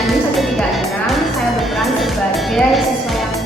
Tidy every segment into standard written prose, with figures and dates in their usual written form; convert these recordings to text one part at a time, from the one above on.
Nani 136, saya berperan sebagai siswa yang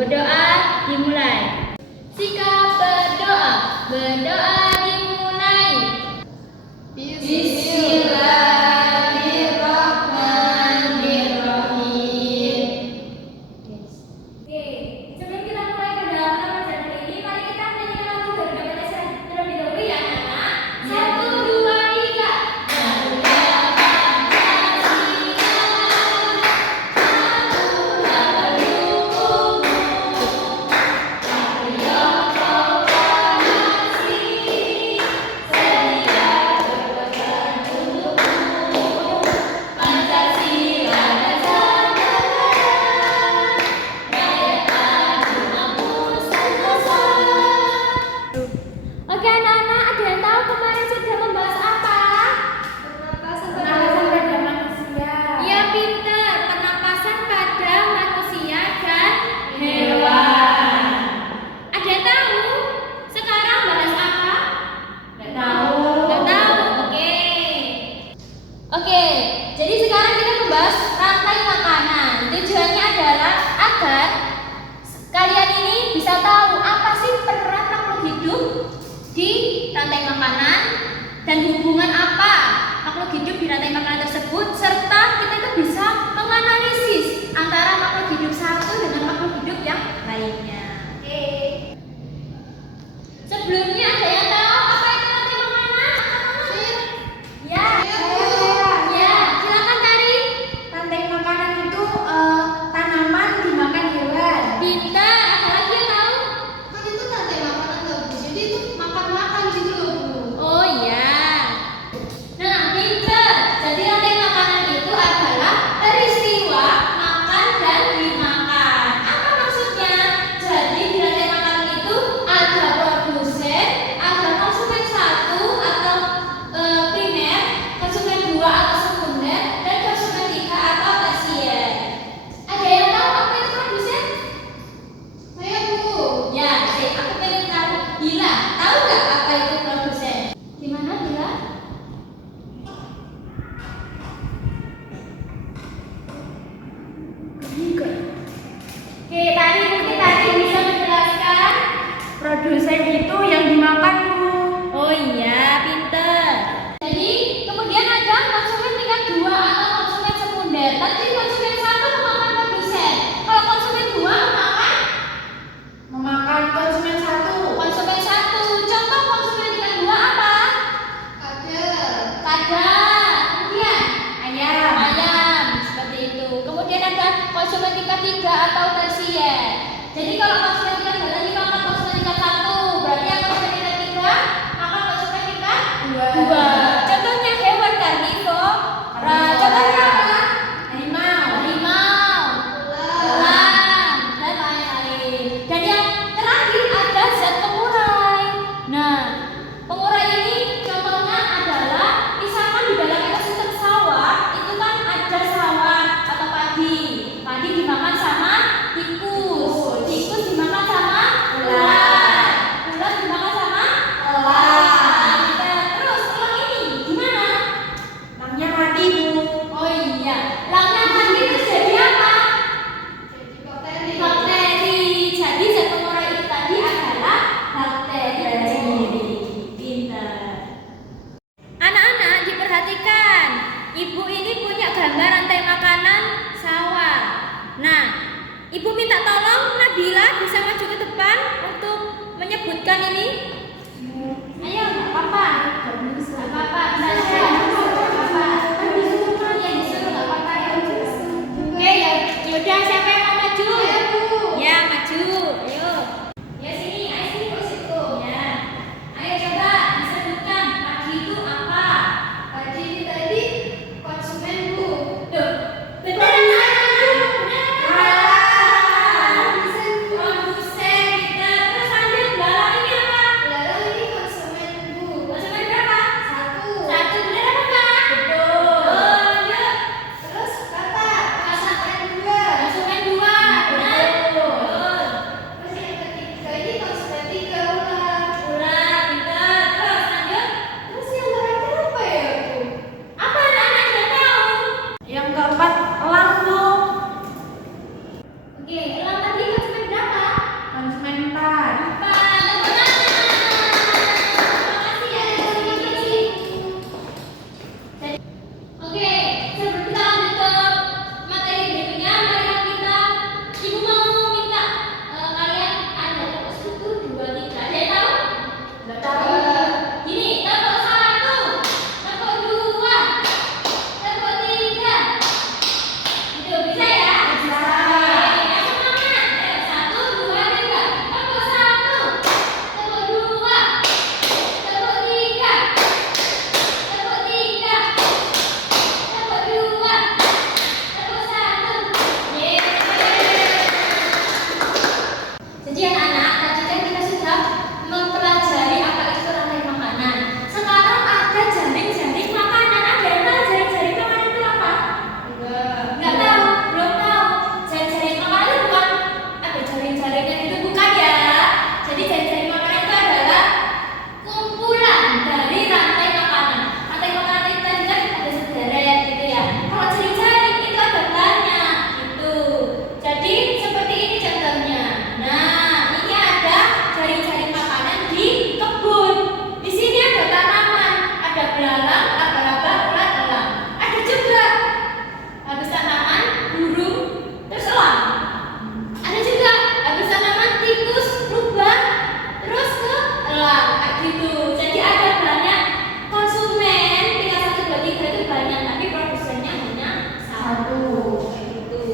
berdoa dimulai. Sikap berdoa. Berdoa dimulai. Bismillahirrahmanirrahim. Oke, sebelum kita mulai pada pelajaran hari ini, mari kita menyanyikan lagu Garuda Pancasila terlebih dahulu ya anak-anak. 1, 2, 3. Garuda Oke anak-anak, ada yang tahu kemarin sudah membahas apa? pernapasan pada manusia. Ya pinter, pernapasan pada manusia dan hewan. Ada yang tahu? Sekarang bahas apa? Nggak tahu. Nggak tahu, oke. Oke, jadi sekarang kita membahas rantai makanan. Tujuannya adalah agar kalian ini bisa tahu apa sih peran makhluk hidup di rantai makanan dan hubungan apa makhluk hidup di rantai makanan tersebut, serta kita itu bisa menganalisis antara makhluk hidup satu dengan makhluk hidup yang lainnya. Oke. Sebelumnya ada yang tahu apa itu rantai makanan? Ya. Ya, silakan Tari. Rantai makanan itu tanaman dimakan hewan. Pintar, ada lagi yang tahu? Kan itu rantai makanan loh Bu, jadi itu makan-makan gitu loh Bu. Oh iya. Nah, pintar. Jadi rantai makanan itu adalah peristiwa makan dan dimakan. Apa maksudnya? Jadi di rantai makanan itu ada produsen, ada konsumen satu atau primer, konsumen dua atau sekunder, dan konsumen tiga atau tersier. Ada yang tahu apa itu produsen? Saya Bu. Ya, aku pengen tahu. Bila, tahu nggak apa itu produsen? Gimana Bila? Oke, tadi mungkin tadi bisa menjelaskan. Produsen itu yang dimakan, Bu. Oh iya, pinter. Jadi kemudian ada konsumen tingkat 2 atau konsumen sekunder. Tadi konsumen 1 memakan produsen. Kalau konsumen 2 Memakan konsumen satu. konsumen 1. Contoh konsumen tingkat 2 apa? Ada. Kadal. Kemudian Ayam. ayam, seperti itu. Kemudian ada konsumen tingkat 3 atau tersier. Jadi kalau konsumen tingkat 2 tadi makan konsumen tingkat 1, berarti yang konsumen tingkat 3 makan konsumen tingkat Dua. 2. Contohnya hewan karnivora. Contohnya apa? Harimau. Harimau, elang, dan lain-lain. Dan yang terakhir ada zat pengurai. Nah, pengurai ini contohnya adalah misalkan di dalam ekosistem sawah itu kan ada sawah atau padi. Padi dimakan sama tikus. Tikus dimakan sama ular. Ular dimakan sama elang. Nah, terus elang ini Ibu minta tolong Nabila bisa maju ke depan untuk menyebutkan ini. Ayo, nggak apa-apa. Nggak apa-apa, bisa aja. Nggak apa-apa. Kan disuruh kalian, disuruh nggak apa-apa ya. Oke, ya udah siapa yang mau maju? Saya, Bu. Ya, maju. Ayo. Ya sini, ayo sini ke situ. Ya. Ayo coba disebutkan pagi itu apa? Pagi ini tadi konsumen, Bu. Tuh, beneran Belalang ini konsumen, Bu. Satu. Terus kata konsumen dua. Terus yang ketiga ini konsumen tiga ulang. Terus yang terakhir apa ya, Bu? Yang keempat, elang Bu. Konsumen 4. Oke, sebelum kita lanjut ke materi berikutnya, mari kita, Ibu mau minta kalian ada tepuk 1, 2, 3. Ada yang tahu? Nggak tahu. Gini, tepuk 1, tepuk 2, tepuk 3. Itu bisa ya? Bisa. Oke, yang semuanya. Ayo, 1, 2, 3. Tepuk 1, tepuk 2, tepuk 3, tepuk 3. Tepuk 2, tepuk 1. Jadi anak-anak, tadi kan kita sudah mempelajari apa itu rantai makanan. Sekarang ada jaring-jaring makanan. Ada yang tahu jaring-jaring makanan itu apa? Nggak tahu, belum tahu. Jaring-jaring makanan itu bukan ada jaring-jaringnya itu bukan ya. Jadi jaring-jaring makanan itu adalah kumpulan dari rantai makanan. Rantai makanan itu tadi kan ada sederet gitu ya. Kalau jaring-jaring itu ada banyak gitu. Jadi seperti ini contohnya. Nah, ini ada jaring-jaring makanan di kebun. Di sini ada tanaman, ada belalang, laba-laba, ulat, elang. Ada juga habis tanaman, burung, terus elang. Ada juga habis tanaman, tikus, rubah, terus ke elang, kayak gitu. Jadi ada banyak konsumen, tinggal 1, 2, 3 itu banyak, tapi produsennya hanya satu. Kayak gitu.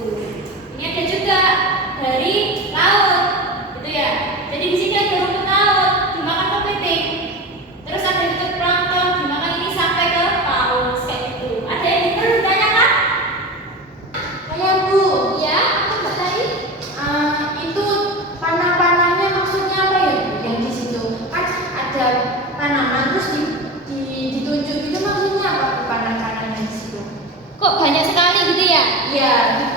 Ini ada juga dari laut, gitu ya. Jadi di sini ada rumput laut, dimakan kepiting. Terus ada juga plankton, dimakan ini sampai ke paus, kayak gitu. Ada yang perlu ditanyakan? Saya, Bu. Ya, apa Mbak tadi? Itu panah-panahnya maksudnya apa ya Bu? Yang di situ kan ada tanaman terus ditunjuk itu maksudnya apa Bu, panah-panahnya di situ? Kok banyak sekali gitu ya? Iya.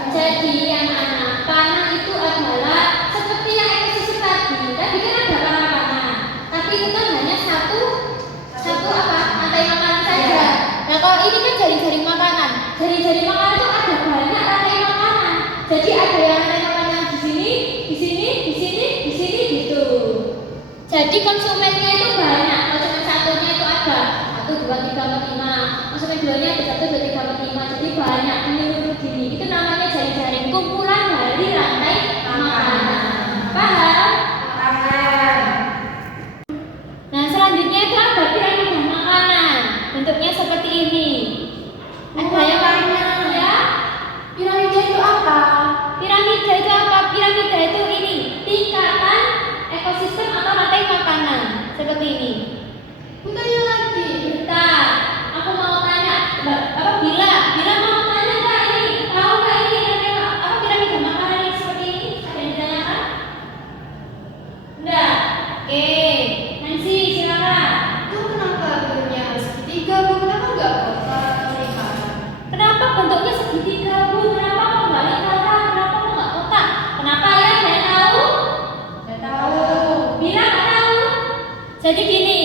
Jadi anak-anak, panah itu adalah seperti yang eksisi tadi. Tadi kan ada panah-panah, tapi itu kan hanya satu apa? Rantai makanan saja. Iya. Nah, kalau ini kan jaring-jaring makanan. Jaring-jaring makanan itu ada banyak rantai makanan. Jadi ada yang rantai makanan di sini, di sini, di sini, di sini gitu. Jadi konsumennya itu banyak. Konsumen satunya itu ada 1, 2, 3, 4, 5. Konsumen duanya ada 1, 2, 3, 4, 5. Jadi banyak menyeluruh gini. Itu namanya jaring-jaring kumpulan dari rantai makanan. Paham? Paham. Nah, selanjutnya itu ada piramida makanan. Bentuknya seperti ini. Ada yang lainnya ya? Piramida itu apa? Piramida itu apa? Piramida itu ini tingkatan ekosistem atau rantai makanan seperti ini. Tanya lagi. Bentar, aku mau tanya. Bila mau tanya nggak ini? Tahu nggak ini rantai apa piramida makanan yang seperti ini? Ada yang ditanyakan? Enggak. Oke, Nancy silakan. Itu kenapa bentuknya segitiga, Bu? Kenapa nggak kotak atau lingkaran? Kenapa bentuknya segitiga, Bu? Kenapa kok nggak lingkaran? Kenapa kok nggak kotak? Kenapa ya? Saya tahu. Nggak tahu. Bila nggak tahu. Jadi gini,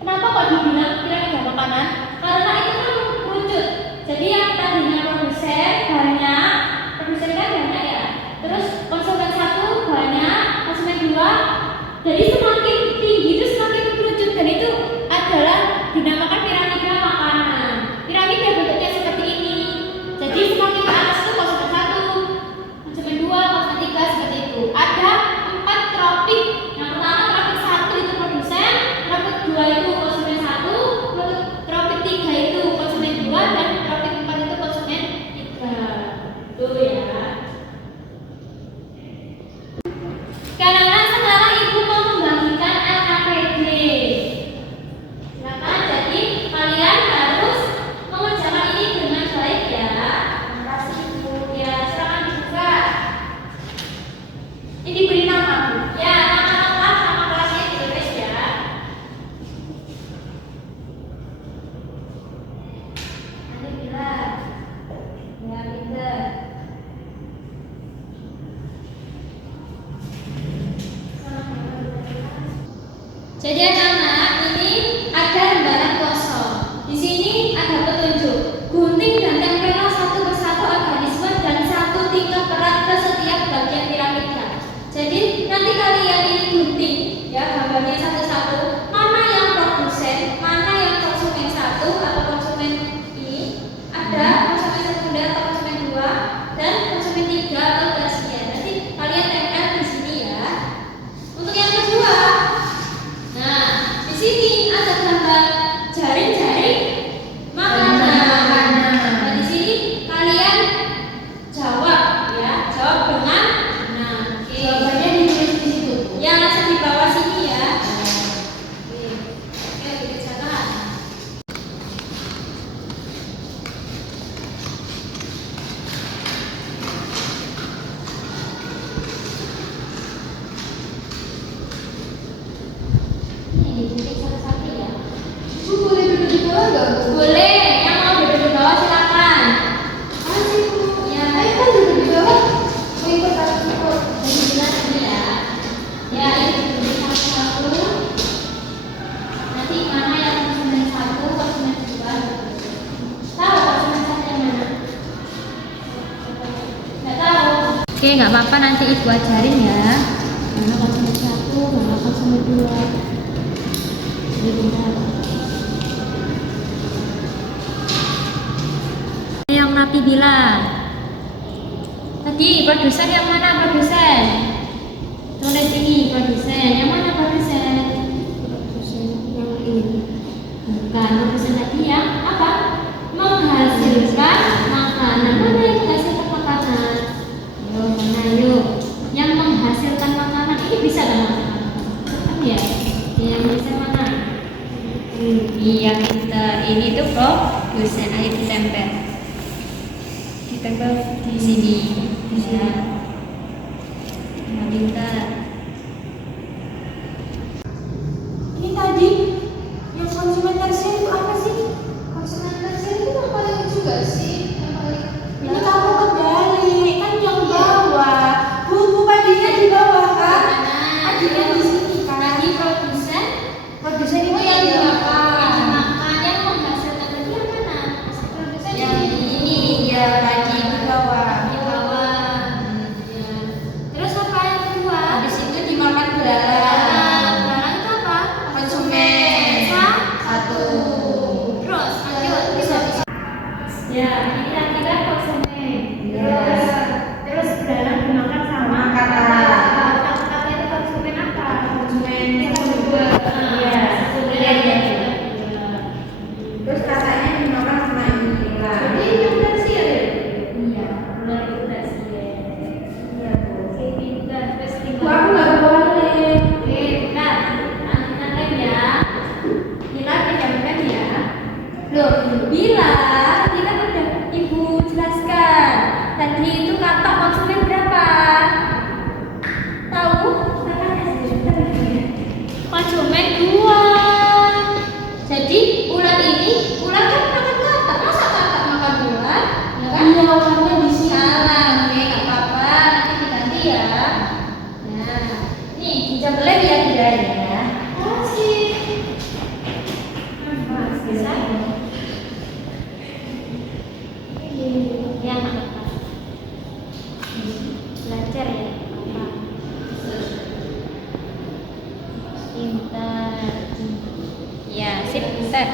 kenapa kok dibilang piramida makanan? Karena itu kan kerucut. Jadi yang tadinya produsen banyak, produsen kan banyak ya. Terus konsumen 1 banyak, konsumen 2. Jadi semakin tinggi itu semakin kerucut dan itu adalah dinamakan piramida makanan. Piramida bentuknya seperti ini. Jadi semakin ke atas itu konsumen 1, konsumen 2, konsumen Jadi anak-anak, ini ada lembaran kosong. Di sini ada petunjuk. Gunting dan tempellah satu persatu organisme dan satu tingkat peran ke setiap bagian piramida. Jadi nanti kalian ini gunting, ya gambarnya satu-satu. Mana yang produsen, mana yang konsumen satu atau konsumen ini. Ada konsumen sekunder atau konsumen dua dan konsumen tiga atau tersier. Nanti kalian tempel di sini ya. Untuk yang kedua, nah di sini ada gambar jaring-jaring makanan. Nah di sini kalian jawab ya, jawab dengan benar. Oke. Jawabannya ditulis di situ. Yang langsung di bawah sini ya. Oke. Oke, dikerjakan. Ini dibikin satu-satu ya. Bu, boleh duduk di bawah nggak, Bu? Boleh, yang mau duduk di bawah silakan. Masih, Bu. Ya. Ayo kan duduk di bawah. Mau ikut aku ikut. Jadi jelas ini ya. Ya, ini diberi satu-satu. Nanti mana yang konsumen satu, konsumen dua. Tahu konsumen satu yang mana? Nggak tahu. Oke, nggak apa-apa, nanti ibu ajarin ya. Mana konsumen satu, mana konsumen dua. Ini bentar. Yang Napi bilang. Tadi produser yang mana produsen? Tulis ini produsen. Yang mana produsen? Produsen yang ini. Bukan produsen tadi yang apa? Menghasilkan makanan. Mana yang menghasilkan makanan? Ayo, mana yuk? Yang menghasilkan makanan ini bisa kan makanan? Kan ya? Yang bisa mana? Iya pintar. Ini tuh produsen. Ayo ditempel. Ditempel di sini. Ya. Nah, pintar. Ini tadi yang konsumen tersier itu apa sih? Konsumen tersier itu yang paling juga sih, yang paling. Ini kamu kebalik, kan yang bawah. Bu padinya di bawah kan? Padinya di sini kan? Tadi produsen. Produsen itu Oh, yang yang dimakan. dimakan, yang menghasilkan tadi yang mana? Produsen Yang ini ya tadi di bawah. di bawah. Ya. Terus apa yang kedua? Habis itu dimakan belalang. Belalang itu apa? Konsumen satu. Terus, ayo bisa. Ya, ini lagi kan konsumen. Ya. Terus belalang dimakan sama Kakak. Kakak itu konsumen apa? Konsumen Satu, satu. dua. Iya. Iya, iya. Terus kakaknya dimakan sama ini lah. Jadi yang tersier ya? Iya, benar itu udah sih. Iya bu. Oke, pintar. Terus Bu tinggal. aku nggak boleh. Oke, bentar. Nanti ya. Bila diamkan ya. Loh, bila tadi kan udah ibu jelaskan. Tadi itu kata konsumen berapa? Tahu? Konsumen dua. Jadi ular ini, ular kan makan katak. Masa katak makan ular? Ya kan? Iya warnanya di sini. Salah, oke, nggak apa-apa. Nanti diganti ya. Nah, nih dijabelin ya dia ya. Masih. Mas, bisa? Ya, nggak apa-apa. Belajar ya. Apa? Pintar. Ya, sip, pintar.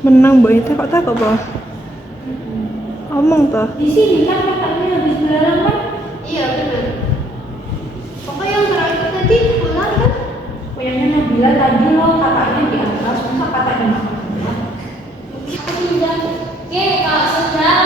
Menang mbak itu kok takut mbak? Omong toh. Di sini kan kakaknya habis belalang kan? Iya benar. Pokoknya yang terakhir tadi ular kan? Kayaknya Nabila tadi loh kakaknya di atas, masa kakaknya makan? Oke, kalau sudah